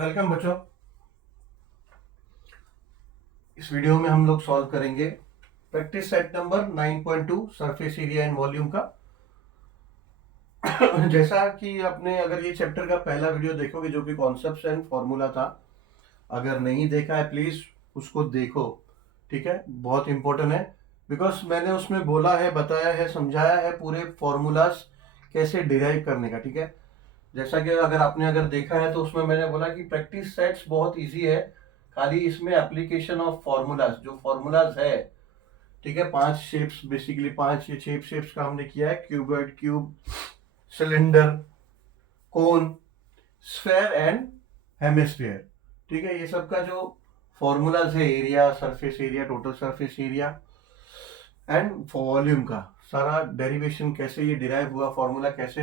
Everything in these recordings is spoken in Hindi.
वेलकम बच्चों। इस वीडियो में हम लोग सॉल्व करेंगे practice set number 9.2 surface area and volume का। जैसा कि आपने अगर ये चैप्टर का पहला वीडियो देखोगे जो कि कॉन्सेप्ट्स एंड फॉर्मूला था, अगर नहीं देखा है प्लीज उसको देखो, ठीक है। बहुत इंपॉर्टेंट है बिकॉज मैंने उसमें बोला है, बताया है, समझाया है पूरे फॉर्मूलाज कैसे डिराइव करने का, ठीक है। जैसा कि अगर देखा है तो उसमें मैंने बोला कि प्रैक्टिस सेट्स बहुत इजी है, खाली इसमें एप्लीकेशन ऑफ फॉर्मूलाज, जो फॉर्मूलाज है, ठीक है। 5 शेप्स, बेसिकली 5 या 6 शेप्स का हमने किया है, cuboid, cube, cylinder, cone, sphere and hemisphere, ठीक है। ये सब का जो फॉर्मूलाज है, area, surface area, total surface area and volume का सारा डेरिवेशन, कैसे ये डिराइव हुआ, फॉर्मूला कैसे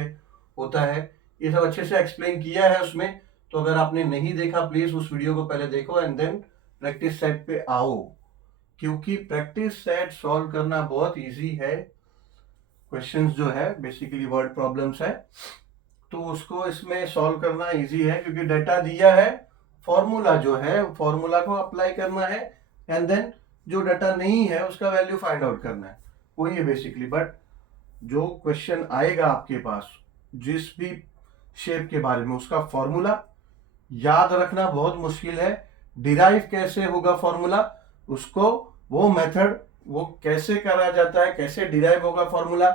होता है, ये सब अच्छे से एक्सप्लेन किया है उसमें। तो अगर आपने नहीं देखा प्लीज उस वीडियो को पहले देखो एंड देन प्रैक्टिस सेट पे आओ, क्योंकि प्रैक्टिस सेट सॉल्व करना बहुत इजी है। क्वेश्चंस जो है बेसिकली वर्ड प्रॉब्लम्स है, तो उसको इसमें सॉल्व करना इजी है क्योंकि डाटा दिया है, फॉर्मूला जो है फॉर्मूला को अप्लाई करना है एंड देन जो डाटा नहीं है उसका वैल्यू फाइंड आउट करना है, वही है बेसिकली। बट जो क्वेश्चन आएगा आपके पास जिस भी शेप के बारे में, उसका फॉर्मूला याद रखना बहुत मुश्किल है। डिराइव कैसे होगा फॉर्मूला, उसको वो मेथड वो कैसे करा जाता है, कैसे डिराइव होगा फॉर्मूला,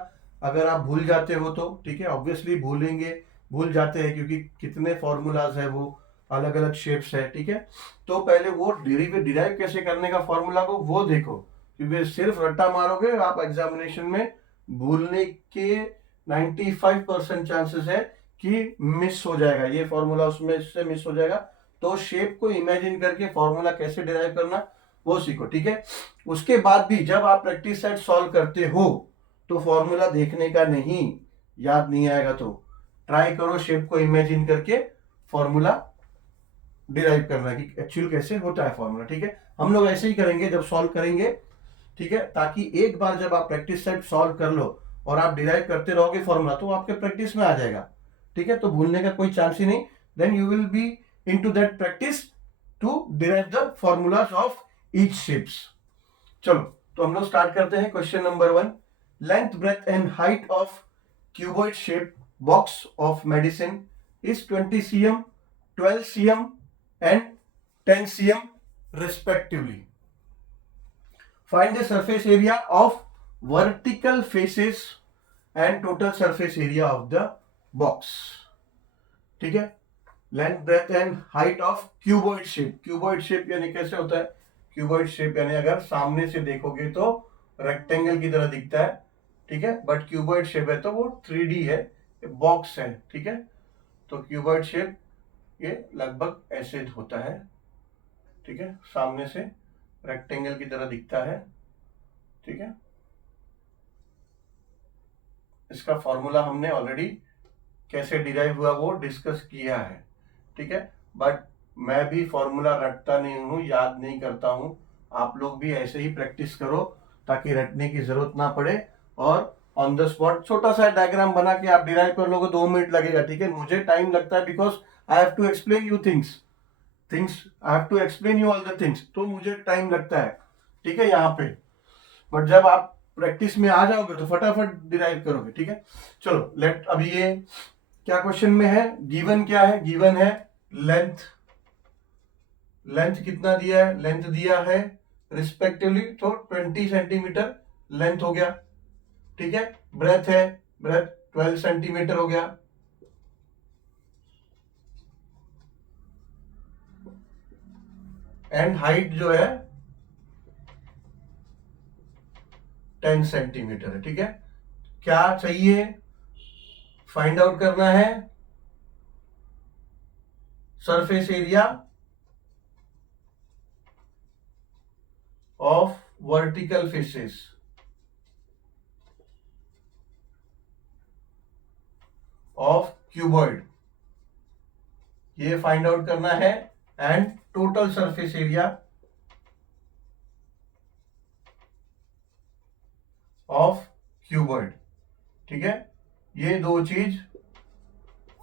अगर आप भूल जाते हो तो ठीक है, ऑब्वियसली भूल जाते हैं क्योंकि कितने फॉर्मूलाज है, वो अलग अलग शेप्स है, ठीक है। तो पहले वो डिराइव कैसे करने का फॉर्मूला को वो देखो, क्योंकि सिर्फ रट्टा मारोगे आप एग्जामिनेशन में भूलने के 95% चांसेस है कि मिस हो जाएगा, ये फॉर्मूला उसमें से मिस हो जाएगा। तो शेप को इमेजिन करके फॉर्मूला कैसे डिराइव करना वो सीखो, ठीक है। उसके बाद भी जब आप प्रैक्टिस सेट सॉल्व करते हो तो फॉर्मूला देखने का नहीं, याद नहीं आएगा तो ट्राई करो शेप को इमेजिन करके फॉर्मूला डिराइव करना कि एक्चुअल कैसे होता है फॉर्मूला, ठीक है। हम लोग ऐसे ही करेंगे जब सॉल्व करेंगे, ठीक है, ताकि एक बार जब आप प्रैक्टिस सेट सॉल्व कर लो और आप डिराइव करते रहोगे फॉर्मूला तो आपके प्रैक्टिस में आ जाएगा, ठीक है। तो भूलने का कोई चांस ही नहीं, then you will be into that practice to derive the formulas of each shapes. चलो तो हम लोग स्टार्ट करते हैं। Question number 1, length breadth and height of cuboid shaped box of medicine is 20 cm, 12 cm and 10 cm respectively. Find the surface area of vertical faces and total surface area of the box. ठीक है। Length breadth and height of cuboid shape, cuboid shape यानी कैसे होता है, क्यूबॉइड शेप यानी अगर सामने से देखोगे तो रेक्टेंगल की तरह दिखता है, ठीक है। बट क्यूबॉइड शेप है तो वो 3D है, बॉक्स है, ठीक है। तो क्यूबॉइड शेप ये लगभग ऐसे होता है, ठीक है, सामने से रेक्टेंगल की तरह दिखता है, ठीक है। इसका फॉर्मूला हमने ऑलरेडी कैसे डिराइव हुआ वो डिस्कस किया है, ठीक है। बट मैं भी फॉर्मूला रटता नहीं हूं, याद नहीं करता हूं। आप लोग भी ऐसे ही प्रैक्टिस करो ताकि रटने की जरूरत ना पड़े, और ऑन द स्पॉट छोटा सा डायग्राम बना के आप डिराइव कर लोगे, 2 मिनट लगेगा, ठीक है। मुझे टाइम लगता है because I have to explain you things I have to explain you all the things, तो मुझे टाइम लगता है, ठीक है, यहाँ पे। बट जब आप प्रैक्टिस में आ जाओगे तो फटाफट डिराइव करोगे, ठीक है। चलो लेट, अभी ये क्या क्वेश्चन में है, गिवन क्या है, गिवन है लेंथ, लेंथ कितना दिया है, लेंथ दिया है रिस्पेक्टिवली तो 20 सेंटीमीटर लेंथ हो गया, ठीक है। ब्रेथ है, ब्रेथ 12 सेंटीमीटर हो गया, एंड हाइट जो है 10 सेंटीमीटर है, ठीक है। क्या चाहिए, फाइंड आउट करना है surface area of vertical faces of cuboid, ये फाइंड आउट करना है, and total surface area of cuboid, ठीक है। ये दो चीज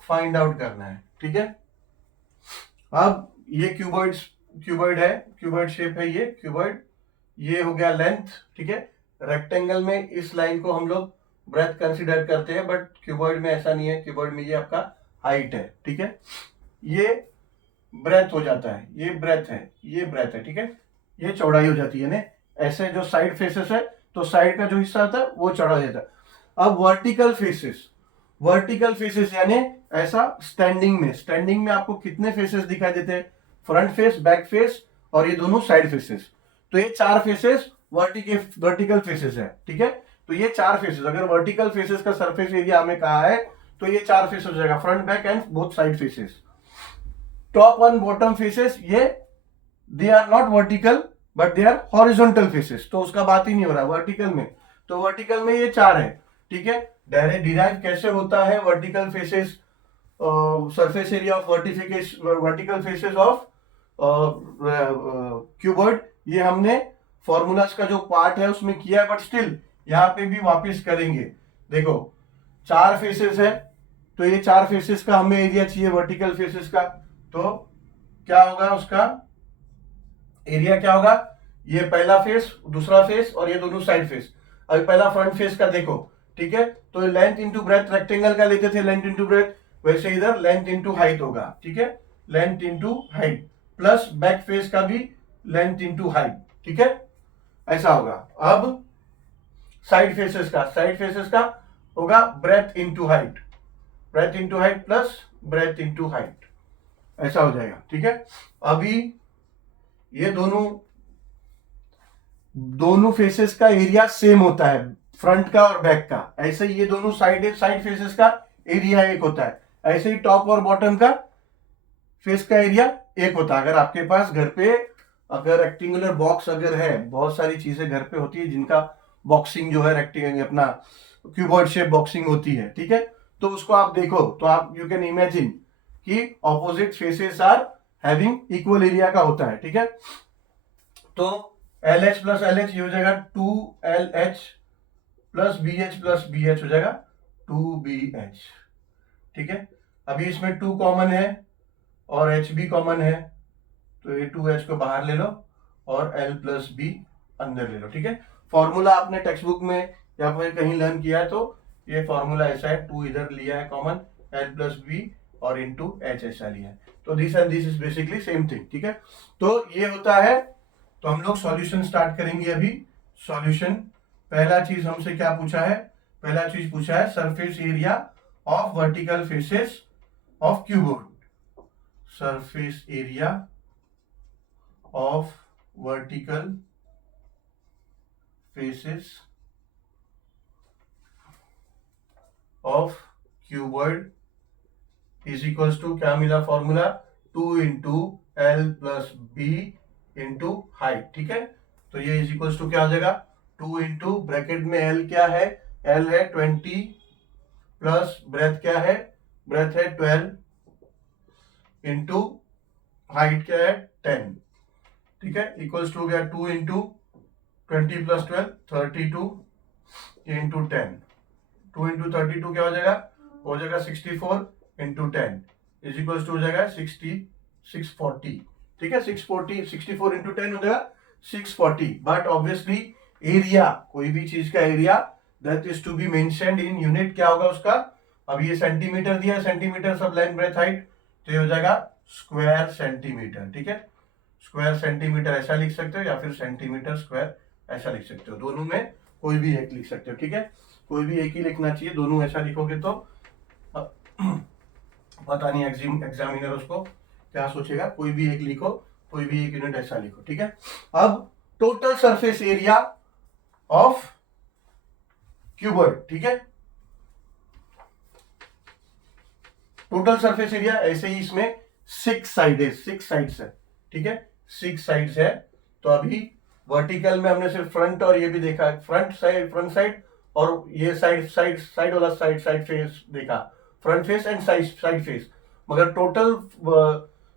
फाइंड आउट करना है, ठीक है। अब ये क्यूबॉइड है, क्यूबॉइड शेप है ये क्यूबॉइड, ये हो गया लेंथ, ठीक है। रेक्टेंगल में इस लाइन को हम लोग ब्रेथ कंसीडर करते हैं, बट क्यूबॉइड में ऐसा नहीं है, क्यूबॉइड में ये आपका हाइट है, ठीक है। ये ब्रेथ हो जाता है, ये ब्रेथ है, ये ब्रेथ है, ठीक है। ये चौड़ाई हो जाती है ना, ऐसे जो साइड फेसेस है तो साइड का जो हिस्सा होता है वो चौड़ा हो जाता है। अब वर्टिकल फेसेस यानी ऐसा स्टैंडिंग में आपको कितने फेसेस दिखाई देते हैं? फ्रंट फेस, बैक फेस और ये दोनों साइड फेसेस। तो ये 4 फेसेस वर्टिकल फेसेस है, ठीक है। तो ये 4 फेसेस, अगर वर्टिकल फेसेस का सरफेस एरिया हमें कहा है तो ये 4 फेसेस हो जाएगा, front, back and both side faces. Top and bottom faces ये they are not vertical but they are horizontal faces, तो उसका बात ही नहीं हो रहा वर्टिकल में। तो वर्टिकल में ये 4 है, ठीक है। डायरेक्ट डिराइव कैसे होता है vertical faces, surface area of vertical faces of cuboid, ये हमने फॉर्मूलाज का जो पार्ट है उसमें किया है, बट स्टिल यहाँ पे भी वापस करेंगे। देखो 4 फेसेस है, तो ये 4 फेसेस का हमें एरिया चाहिए वर्टिकल फेसेस का, तो क्या होगा उसका एरिया, क्या होगा? ये पहला फेस, दूसरा फेस और ये दोनों साइड फेस। अभी पहला फ्रंट फेस का देखो, ठीक है। तो लेंथ इंटू ब्रेथ, रेक्टेंगल का लेते थे लेंथ इंटू ब्रेथ, वैसे इधर लेंथ इंटू हाइट होगा, ठीक है। Length into height plus back face का भी लेंथ इंटू हाइट, ठीक है, ऐसा होगा। अब साइड फेसेस का होगा breath into height plus breadth into height, ऐसा हो जाएगा, ठीक है। अभी ये दोनों फेसेस का एरिया सेम होता है, फ्रंट का और बैक का। ऐसे ही ये दोनों साइड फेसेस का एरिया एक होता है, ऐसे ही टॉप और बॉटम का फेस का एरिया एक होता है। अगर आपके पास घर पे अगर रेक्टेंगुलर बॉक्स अगर है, बहुत सारी चीजें घर पे होती है जिनका बॉक्सिंग जो है रेक्टेंगल अपना क्यूबॉइड शेप बॉक्सिंग होती है, ठीक है। तो उसको आप देखो तो आप यू कैन इमेजिन कि opposite faces are having equal area का होता है, ठीक है। तो LH प्लस LH ये हो जाएगा 2LH प्लस BH हो जाएगा 2BH, ठीक है। अभी इसमें 2 कॉमन है और H भी कॉमन है, तो ये 2H को बाहर ले लो और L प्लस B अंदर ले लो, ठीक है। फॉर्मूला आपने टेक्स्ट बुक में या फिर कहीं लर्न किया है, तो ये फॉर्मूला ऐसा है, 2 इधर लिया है कॉमन, L प्लस B और इंटू H ऐसा लिया है। तो this and this is basically same thing, ठीक है। तो ये होता है। तो हम लोग सॉल्यूशन स्टार्ट करेंगे अभी। सॉल्यूशन, पहला चीज हमसे क्या पूछा है? पहला चीज पूछा है surface area of vertical faces of cuboid, surface area of vertical faces of cuboid is equals to, क्या मिला formula? 2 into L plus B into height, ठीक है। तो ये इज इक्वल्स टू क्या हो जाएगा? 2 इंटू ब्रैकेट में एल क्या है? एल है 20 प्लस ब्रेथ क्या है? ब्रेथ है 12 इंटू हाइट क्या है? 10, ठीक है। इक्वल्स टू हो गया 2 इंटू 20 प्लस 12 32 इंटू 10, 2 इंटू 32 क्या हो जाएगा? हो जाएगा 64 इंटू 10 इज इक्वल्स टू हो जाएगा 640, ठीक है। 640 64 इंटू 10 हो जाएगा 640। बट ऑब्वियसली एरिया, कोई भी चीज का area that is to be mentioned in unit, क्या होगा उसका? अब ये सेंटीमीटर दिया, सेंटीमीटर सब लेंथ ब्रेथ हाइट, तो ये हो जाएगा स्क्वायर सेंटीमीटर, ठीक है। स्क्वायर सेंटीमीटर ऐसा लिख सकते हो या फिर सेंटीमीटर स्क्वायर ऐसा लिख सकते हो, दोनों में कोई भी एक लिख सकते हो, ठीक है। कोई भी एक ही लिखना चाहिए, दोनों ऐसा लिखोगे तो पता नहीं एग्जामिनर उसको क्या सोचेगा। कोई भी एक लिखो, कोई भी एक यूनिट ऐसा लिखो, ठीक है। अब total surface area of cuboid, ठीक है। टोटल सरफेस एरिया, ऐसे ही इसमें 6 साइड्स है, ठीक है, 6 साइड्स है। तो अभी वर्टिकल में हमने सिर्फ फ्रंट और ये भी देखा, फ्रंट साइड और ये साइड वाला साइड फेस देखा, front face and side face. मगर टोटल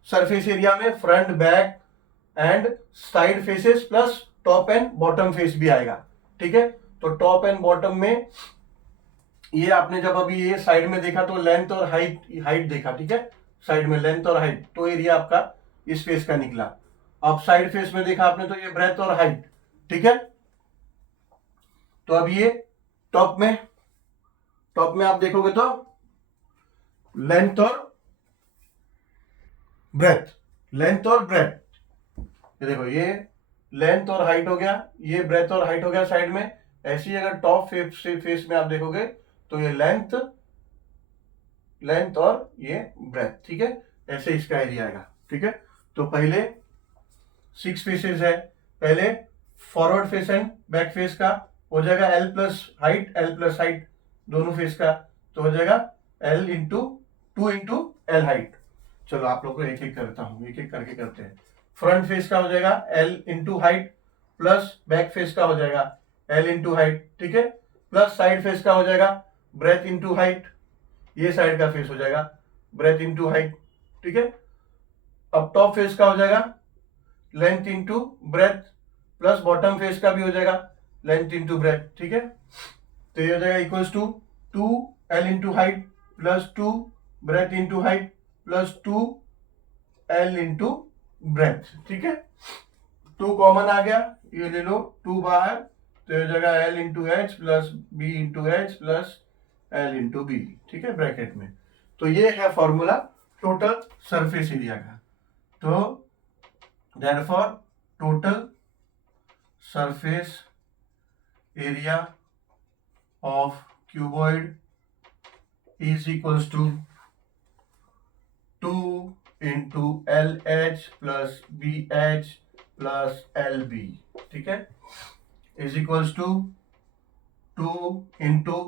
सरफेस एरिया में front, back and side faces plus top and bottom face भी आएगा, ठीक है। तो टॉप एंड बॉटम में ये आपने जब अभी ये साइड में देखा तो लेंथ और हाइट देखा, ठीक है, साइड में लेंथ और हाइट, तो एरिया आपका इस फेस का निकला। अब साइड फेस में देखा आपने तो ये ब्रेथ और हाइट, ठीक है। तो अब ये टॉप में आप देखोगे तो लेंथ और ब्रेथ, लेंथ और ब्रेथ, ये देखो ये लेंथ और हाइट हो गया, ये ब्रेथ और हाइट हो गया साइड में। ऐसे ही अगर टॉप फेस में आप देखोगे तो ये लेंथ और ये ब्रेथ, ठीक है। ऐसे इसका एरिया आएगा, ठीक है। तो पहले 6 फेसेस है, पहले forward face and back face का हो जाएगा L प्लस हाइट दोनों फेस का, तो हो जाएगा L into 2 into L height. चलो आप लोग को एक एक करता हूं, एक एक करके करते हैं। फ्रंट फेस का हो जाएगा L into height plus back face का हो जाएगा L इंटू हाइट, ठीक है। प्लस साइड फेस का हो जाएगा ब्रेथ इंटू हाइट, ये साइड का फेस हो जाएगा ब्रेथ इंटू हाइट, ठीक है। अब टॉप फेस का हो जाएगा length into breath plus bottom face का भी हो जाएगा लेंथ इंटू ब्रेथ, ठीक है। तो ये हो जाएगा equals to 2L into height plus 2 breadth into height plus 2L into breadth, ठीक है। 2 कॉमन आ गया, ये ले लो 2 बाहर, तो ये हो जाएगा L into H plus B into H plus L into B, ठीक है, ब्रैकेट में। तो ये है फॉर्मूला टोटल सरफेस एरिया का। तो therefore total surface area of cuboid is equals to 2 into LH plus BH plus LB, ठीक है, is equals to 2 into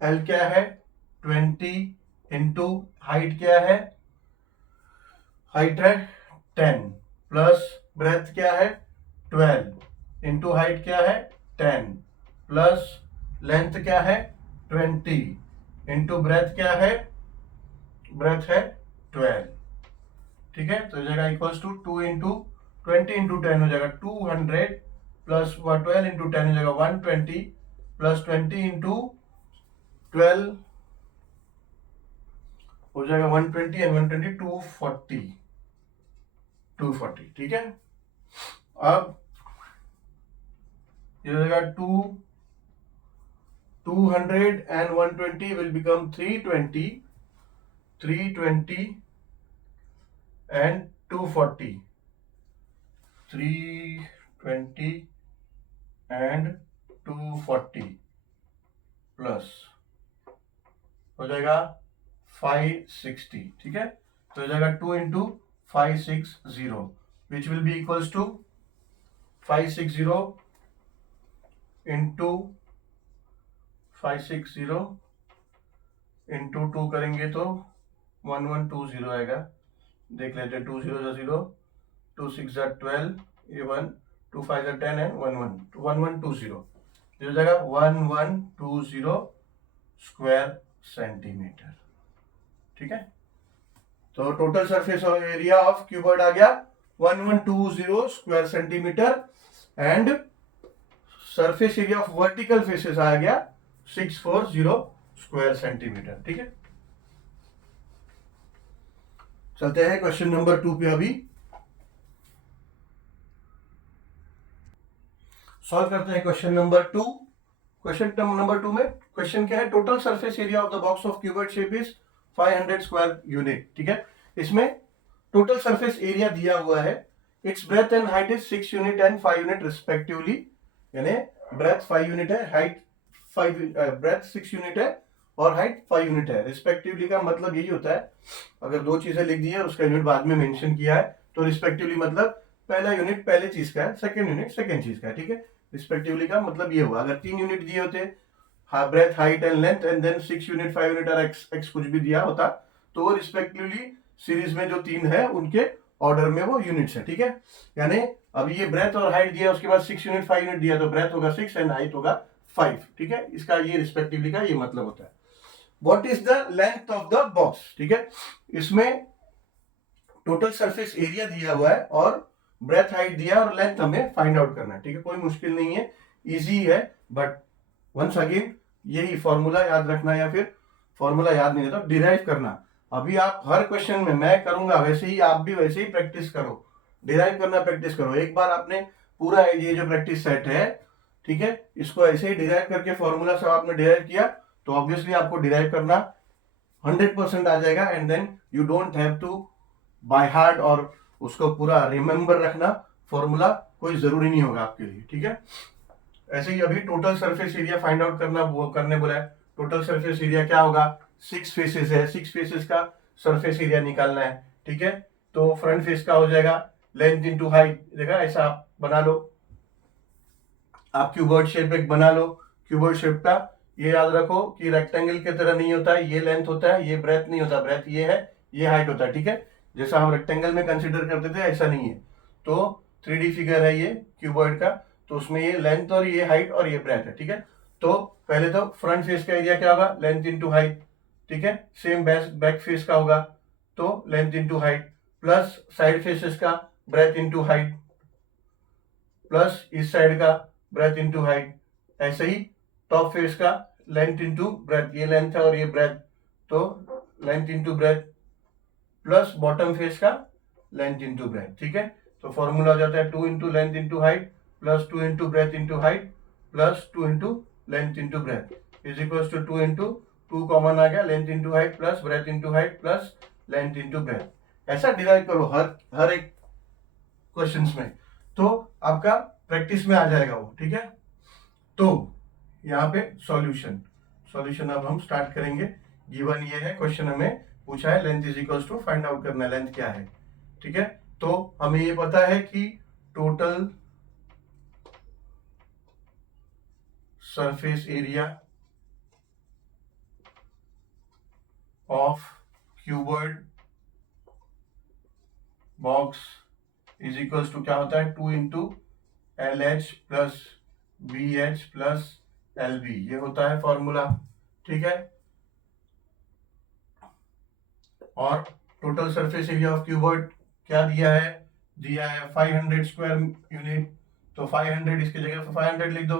L क्या है 20 इंटू हाइट क्या है, हाइट है 10 प्लस ब्रेथ क्या है 12 इंटू हाइट क्या है 10 प्लस लेंथ क्या है 20 इंटू ब्रेथ क्या है, ब्रेथ है 12, ठीक है। तो हो जाएगा इक्वल्स टू 2 इंटू 20 इंटू 10 हो जाएगा 200 प्लस 12 इंटू 10 हो जाएगा 120 प्लस 20 इंटू 12 हो जाएगा 120 एंड 120 240, ठीक है। अब ये हो जाएगा 200 and 120 will become 320 and 240, 320 and 240 plus हो जाएगा 560, ठीक है। तो हो जाएगा 2 into 560 which will be equals to 560 into 560 into 2 करेंगे तो 1120 आएगा, देख लेते हैं 2 0 0 2 6 12, ये 1 2 5 10 एंड 1120, हो जाएगा 1120 स्क्वायर सेंटीमीटर, ठीक है। तो total surface area of cuboid आ गया 1120 square centimetre and surface area of vertical faces आ गया 640 स्क्वायर सेंटीमीटर, ठीक है। चलते हैं क्वेश्चन नंबर 2 पे, अभी सॉल्व करते हैं क्वेश्चन नंबर 2। क्वेश्चन नंबर 2 में क्वेश्चन क्या है, total surface area of the box of cuboid shape is 500 square unit, ठीक है। इसमें टोटल सरफेस एरिया दिया हुआ है, it's breath and height is 6 unit and 5 unit respectively, यानी ब्रेथ 5 यूनिट है, हाइट 5 ब्रेथ 6 यूनिट है और हाइट 5 यूनिट है। रिस्पेक्टिवली का मतलब यही होता है, अगर दो चीजें लिख दी है उसका यूनिट बाद में मेंशन किया है तो रिस्पेक्टिवली मतलब पहला यूनिट पहले चीज का है, सेकंड यूनिट सेकंड चीज का है, ठीक है। रिस्पेक्टिवली का मतलब ये हुआ, अगर 3 यूनिट दिए होते breadth height and length and then 6 unit 5 unit और एक्स कुछ भी दिया होता तो वो रिस्पेक्टिवली सीरीज में जो 3 है उनके ऑर्डर में वो यूनिट्स है, ठीक है। यानी अभी ये ब्रेथ और हाइट दिया, उसके बाद 6 यूनिट 5 यूनिट दिया तो ब्रेथ होगा 6 एंड हाइट होगा 5, ठीक है। इसका ये रिस्पेक्टिवली का ये मतलब होता है। What is the length of the box, ठीक है। इसमें टोटल सरफेस एरिया दिया हुआ है और ब्रेथ हाइट दिया और लेंथ हमें फाइंड आउट करना है, ठीक है। कोई मुश्किल नहीं है, इजी है, बट वंस अगेन यही फॉर्मूला याद रखना या फिर फॉर्मूला याद नहीं रहता डिराइव करना। अभी आप हर क्वेश्चन में मैं करूंगा वैसे ही आप भी वैसे ही प्रैक्टिस करो, डिराइव करना प्रैक्टिस करो। एक बार आपने पूरा ये जो प्रैक्टिस सेट है, ठीक है, इसको ऐसे ही डिराइव करके फॉर्मूला सब आपने डिराइव किया तो ऑब्वियसली आपको डिराइव करना 100% आ जाएगा। And then you don't have to by heart और उसको पूरा रिमेंबर रखना फॉर्मूला, कोई जरूरी नहीं होगा आपके लिए, ठीक है। ऐसे ही अभी total surface area find out करना वो करने बोला है। टोटल सरफेस एरिया क्या होगा, 6 फेसेस है, 6 फेसेस का सरफेस एरिया निकालना है, ठीक है। तो फ्रंट फेस का हो जाएगा लेंथ इंटू हाइट, देखा ऐसा आप बना लो, आप क्यूबॉइड शेप एक बना लो। क्यूबॉइड शेप का ये याद रखो कि रेक्टेंगल की तरह नहीं होता है, ये लेंथ होता है, ये ब्रेथ नहीं होता, ब्रेथ ये है, ये हाइट होता है, ठीक है। जैसा हम रेक्टेंगल में कंसिडर करते थे ऐसा नहीं है। तो 3D फिगर है ये क्यूबॉइड का, तो उसमें ये लेंथ और ये हाइट और ये ब्रेथ है, ठीक है। तो पहले तो फ्रंट फेस का एरिया क्या होगा, लेंथ इंटू हाइट, ठीक है। सेम बैक फेस का होगा तो length into height, plus side faces का ब्रेथ इंटू हाइट, प्लस इस साइड का ब्रेथ इंटू हाइट। ऐसे ही टॉप फेस का लेंथ इंटू ब्रेथ, ये लेंथ है और ये ब्रेथ, तो length into breath, plus bottom face का लेंथ इंटू ब्रेथ, ठीक है। तो फॉर्मूला हो जाता है 2 into length into height plus 2 into breadth into height plus 2 into length into breath is equal to 2 into 2 common आ गया, length into height plus breadth into height plus length into breadth. ऐसा डिराइव करो हर एक क्वेश्चंस में, तो आपका प्रैक्टिस में आ जाएगा वो, ठीक है। तो यहाँ पे सॉल्यूशन अब हम स्टार्ट करेंगे। गिवन ये है, क्वेश्चन हमें पूछा है length is equal to, find out करना है लेंथ क्या है, ठीक है। तो हमें ये पता है कि total surface area of cuboid box is equal to क्या होता है, 2 into L H plus B H plus L B, ये होता है फॉर्मूला, ठीक है। और total surface area of cuboid क्या दिया है, 500 स्क्वायर यूनिट, तो 500 इसकी जगह 500 लिख दो,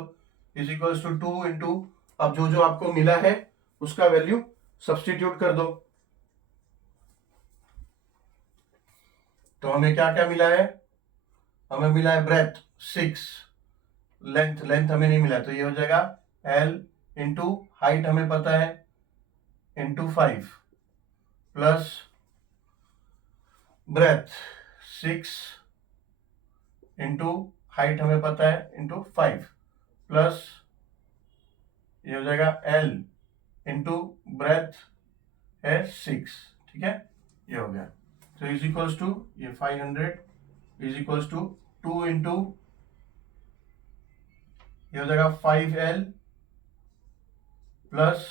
इज इक्वल टू 2 इंटू, अब जो जो आपको मिला है उसका वैल्यू सब्सटीट्यूट कर दो। तो हमें क्या क्या मिला है, हमें मिला है ब्रेथ 6, लेंथ हमें नहीं मिला, तो ये हो जाएगा L इंटू हाइट हमें पता है into 5 plus breadth 6 into height हमें पता है इंटू 5 प्लस ये हो जाएगा L इंटू ब्रेथ है 6, ठीक है, ये हो गया। तो इज इक्वल्स टू ये 500 इज इक्वल्स टू 2 इंटू ये हो जाएगा 5L plus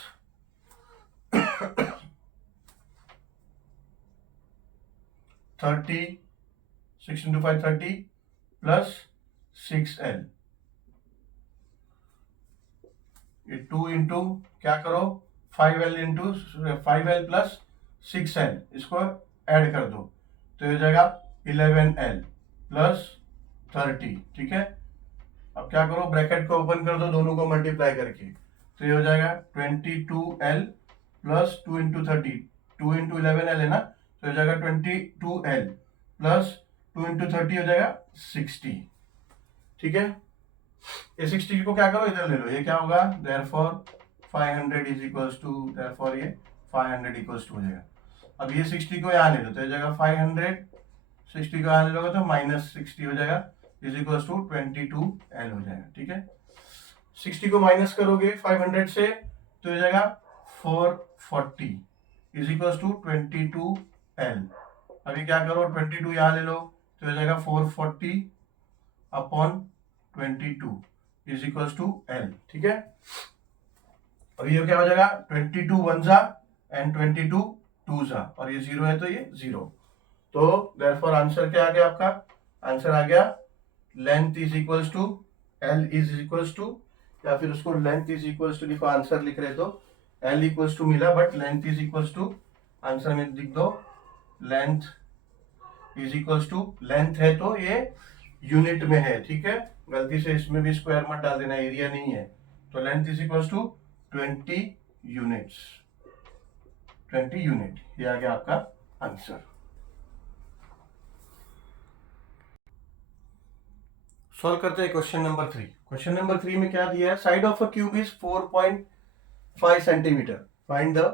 30, 6 into 5 30 plus 6L, ये 2 इंटू क्या करो 5L into 5L plus 6L, इसको ऐड कर दो तो ये हो जाएगा 11L प्लस 30, ठीक है। अब क्या करो, ब्रैकेट को ओपन कर दो दोनों को मल्टीप्लाई करके, तो ये हो जाएगा 22L plus 2 into 30, 2 into 11L है ना, तो हो जाएगा 22L प्लस 2 इंटू 30 हो जाएगा 60, ठीक है। ये 60 को क्या करो इधर ले लो, ये क्या होगा, therefore 500 is equals to, therefore ये 500 इक्वल्स टू हो जाएगा। अब ये 60 को यहाँ ले लो तो हो जाएगा 500, 60 को यहाँ ले लोगे तो माइनस 60 हो जाएगा इज इक्वल्स टू 22L हो जाएगा, ठीक है। 60 को माइनस करोगे 500 से तो हो जाएगा 440 इज इक्वल्स टू 22L। अभी क्या करो 22 यहाँ ले लो तो हो जाएगा 440 upon 22 is equals to L, ठीक है। अब ये क्या हो जाएगा 22 वन जा एंड 22 टू जा, और ये 0 है तो ये 0, तो देयरफॉर आंसर क्या आ गया आपका, आंसर आ गया length is equals to L is equals to, या फिर उसको लेंथ इज इक्वल्स टू लिखो, आंसर लिख रहे तो L इक्वल्स टू मिला but length is equals to, answer में लिख दो length is equals to, length है तो ये यूनिट में है, ठीक है, गलती से इसमें भी स्क्वायर मत डाल देना, एरिया नहीं है, तो length is equals to 20 units. 20 unit. ये आ गया आपका आंसर। सॉल्व करते हैं क्वेश्चन नंबर 3। क्वेश्चन नंबर 3 में क्या दिया है, side of a cube is 4.5 centimetre, find the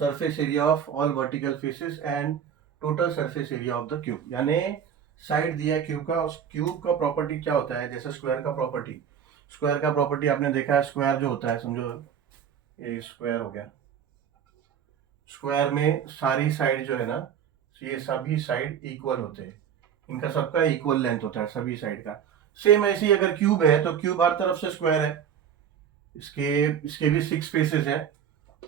surface area of all vertical faces and total surface area of the cube. यानी साइड दिया है क्यूब का, उस क्यूब का प्रॉपर्टी क्या होता है, जैसे स्क्वायर का प्रॉपर्टी, स्क्वायर का प्रॉपर्टी आपने देखा है, स्क्वायर जो होता है, समझो ये स्क्वायर हो गया, स्क्वायर में सारी साइड जो है ना, ये सभी साइड इक्वल होते हैं, इनका सबका इक्वल लेंथ होता है सभी साइड का। सेम ऐसे ही अगर क्यूब है तो क्यूब हर तरफ से स्क्वायर है, इसके इसके भी 6 फेसेस है,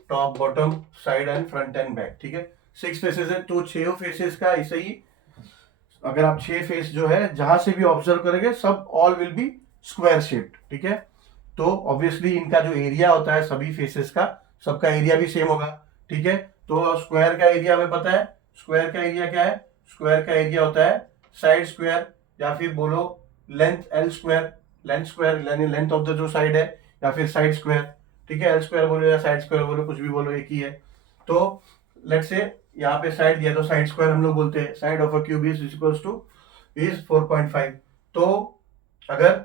top bottom side and front end back, ठीक है, 6 फेसेस है, तो 6 फेसेस का ऐसे ही अगर आप 6 फेस जो है जहां से भी ऑब्जर्व करेंगे सब all will be square shaped, ठीक है। तो ऑब्वियसली इनका जो एरिया होता है सभी फेसेस का, सबका एरिया भी सेम होगा, ठीक है। तो स्क्वायर का एरिया हमें पता है, स्क्वायर का एरिया क्या है, स्क्वायर का एरिया होता है साइड स्क्वायर या फिर बोलो length L square, length square यानी लेंथ ऑफ द जो साइड है, या फिर साइड स्क्वायर, ठीक है, एल स्क्वायर बोलो या साइड स्क्वायर बोलो, कुछ भी बोलो एक ही है। तो लेट्स से यहाँ पे साइड दिया तो साइड स्क्वायर हम लोग बोलते हैं, side of a cube is equals two is 4.5। तो अगर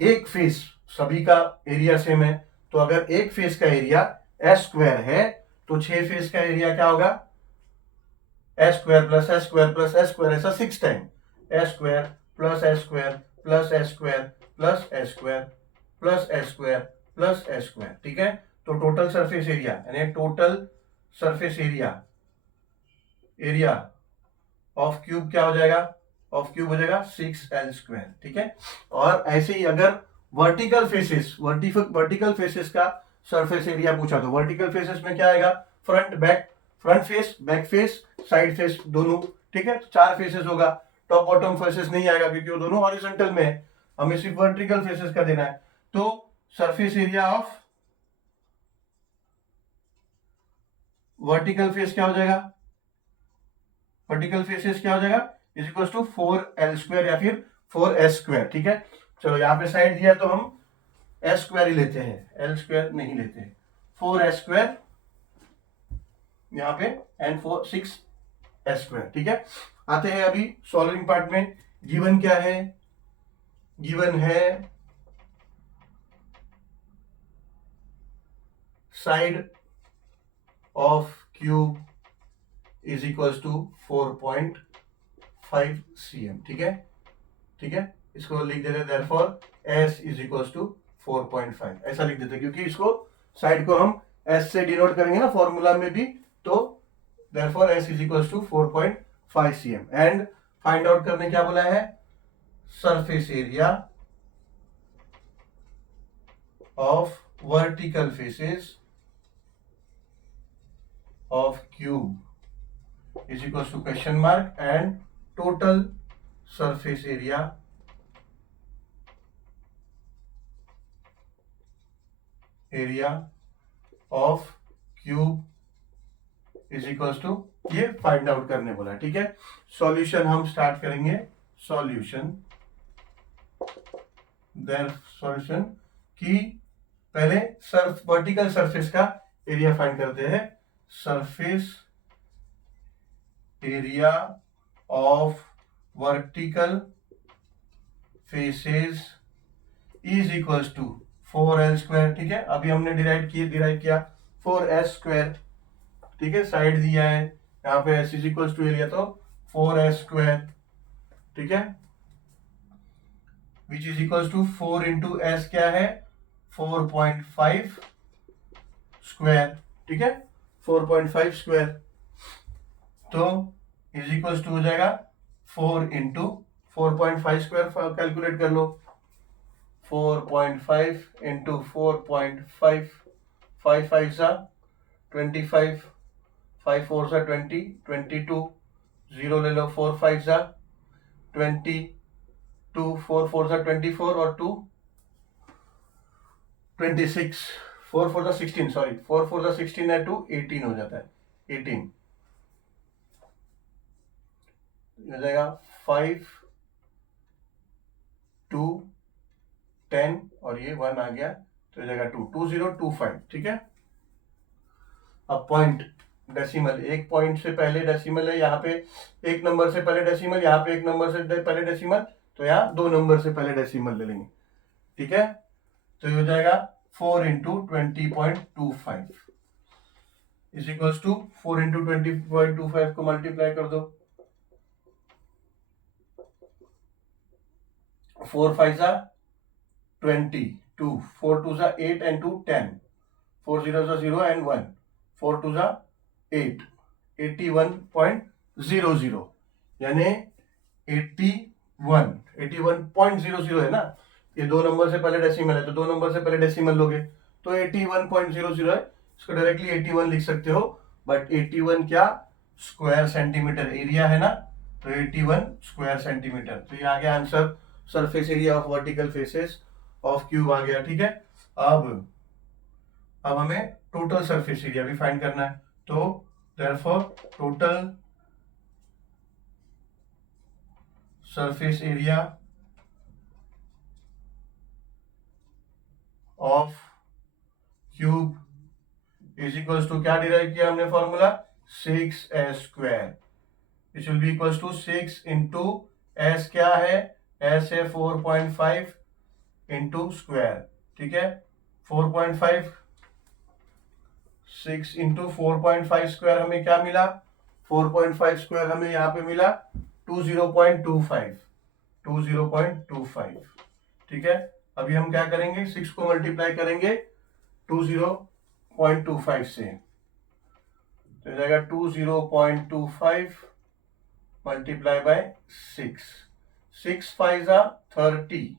एक फेस सभी का एरिया सेम है, तो अगर एक फेस का एरिया एस स्क्वायर है तो 6 फेस का एरिया क्या होगा, S square plus S square plus S square, ऐसा 6 time S square plus S square plus S square plus S square plus S square plus S square, ठीक है। तो टोटल सरफेस एरिया यानी total surface area area of cube क्या हो जाएगा, ऑफ क्यूब हो जाएगा 6l स्क्वायर, ठीक है। और ऐसे ही अगर वर्टिकल फेसेस, वर्टिकल फेसेस का सरफेस एरिया पूछा तो वर्टिकल फेसेस में क्या आएगा, front back, front face back face side face दोनों, ठीक है, 4 फेसेस होगा, टॉप बॉटम फेसेस नहीं आएगा क्योंकि वो दोनों हॉरिजॉन्टल में है, हमें सिर्फ वर्टिकल फेसेस का देना है। तो surface area of vertical face क्या हो जाएगा, वर्टिकल फेसेस क्या हो जाएगा is equal to 4l square या फिर 4s स्क्वायर, ठीक है। चलो यहाँ पे साइड दिया तो हम s स्क्वायर ही लेते हैं, l स्क्वायर नहीं लेते, 4s स्क्वायर यहाँ पे एंड 6s स्क्वायर, ठीक है। आते हैं अभी सॉल्विंग पार्ट में। गिवन क्या है, गिवन है side of cube is equal to 4.5 cm, ठीक है, ठीक है। इसको लिख देते therefore s is equal to 4.5, ऐसा लिख देते क्योंकि इसको साइड को हम s से डिनोट करेंगे ना फॉर्मूला में भी, तो therefore s is equal to 4.5 cm। And find out करने क्या बोला है, surface area of vertical faces of cube is equal to question mark and total surface area of cube is equal to, ये फाइंड आउट करने बोला, ठीक है। सॉल्यूशन हम स्टार्ट करेंगे, सॉल्यूशन देयर सॉल्यूशन की पहले वर्टिकल सरफेस का एरिया फाइंड करते हैं, surface area of vertical faces is equal to 4l square, ठीक है। अभी हमने डिराइव किया 4s स्क्वायर, ठीक है, साइड दिया है यहाँ पे s is equal to area तो 4s स्क्वायर, ठीक है, which is equal to 4 into s क्या है 4.5 स्क्वायर, ठीक है, 4.5 स्क्वायर, तो इज इक्वल टू हो जाएगा 4 इंटू 4.5 स्क्वायर कैलकुलेट कर लो, 4.5 इंटू 4.5, 5 5 सा 25, 5 4 सा 20, 22, 0 ले लो, 4 5 सा 20, 2 4 4 सा 24 और 2 26, 4 4 सा 16, सॉरी 4 4 सा 16 है 2 18 हो जाता है, 18 हो जाएगा 5 2 10 और ये 1 आ गया तो हो जाएगा 2 2025, ठीक है। अब पॉइंट डेसिमल, एक पॉइंट से पहले डेसिमल है, यहाँ पे एक नंबर से पहले डेसिमल, यहाँ पे एक नंबर से पहले डेसिमल, तो यहाँ 2 नंबर से पहले डेसिमल ले लेंगे, ठीक है। तो ये हो जाएगा 4 into 20.25 is equals to 4 into 20.25 को मल्टीप्लाई कर दो, 4 5 जा 20, 2 4 2 जा 8 and 2 10, 4 0 जा 0 and 1, 4 2 जा 8, 81.00 यानी 81.00 है ना, ये 2 नंबर से पहले डेसिमल है तो 2 नंबर से पहले डेसिमल लोगे तो 81.00 है, इसको डायरेक्टली 81 लिख सकते हो, बट 81 क्या स्क्वायर सेंटीमीटर एरिया है ना, तो 81 स्क्वायर सेंटीमीटर, तो ये आ गया answer, surface area of vertical faces of cube आ गया, ठीक है। अब हमें टोटल सरफेस एरिया भी फाइंड करना है, तो therefore total surface area of cube is equals to, क्या डिराइव किया हमने formula 6s square, it will be equals to 6 into s, क्या है एस है 4.5 इंटू स्क्वायर, ठीक है, 4.5, 6 इंटू 4.5 स्क्वायर हमें क्या मिला, 4.5 स्क्वायर हमें यहाँ पे मिला 20.25, ठीक है। अभी हम क्या करेंगे, 6 को मल्टीप्लाई करेंगे 20.25 से, तो जाएगा 20.25 मल्टीप्लाई बाय 6, 6 5 जा 30,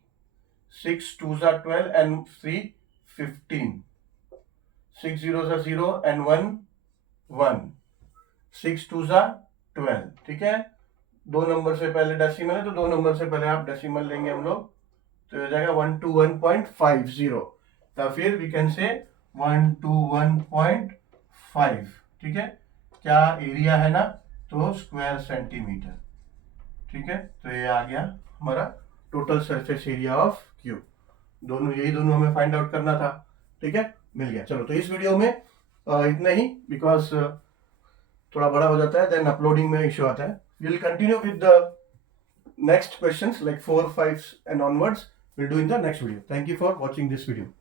6 2 जा 12 and 3 15, 6 0 जा 0 and 1 1, 6 2 जा 12, ठीक है। 2 नंबर से पहले डेसिमल है तो 2 नंबर से पहले आप डेसिमल लेंगे हम लोग, तो हो जाएगा 121.50, या फिर वी कैन से 121.5, ठीक है। क्या एरिया है ना, तो स्क्वायर सेंटीमीटर, ठीक है। तो ये आ गया हमारा total surface area of cube, यही दोनों हमें फाइंड आउट करना था, ठीक है, मिल गया। चलो, तो इस वीडियो में इतना ही, बिकॉज थोड़ा बड़ा हो जाता है, देन अपलोडिंग में इश्यू आता है। We will continue with the next questions like 4 5 and onwards, we'll do in the next video. Thank you for watching this video.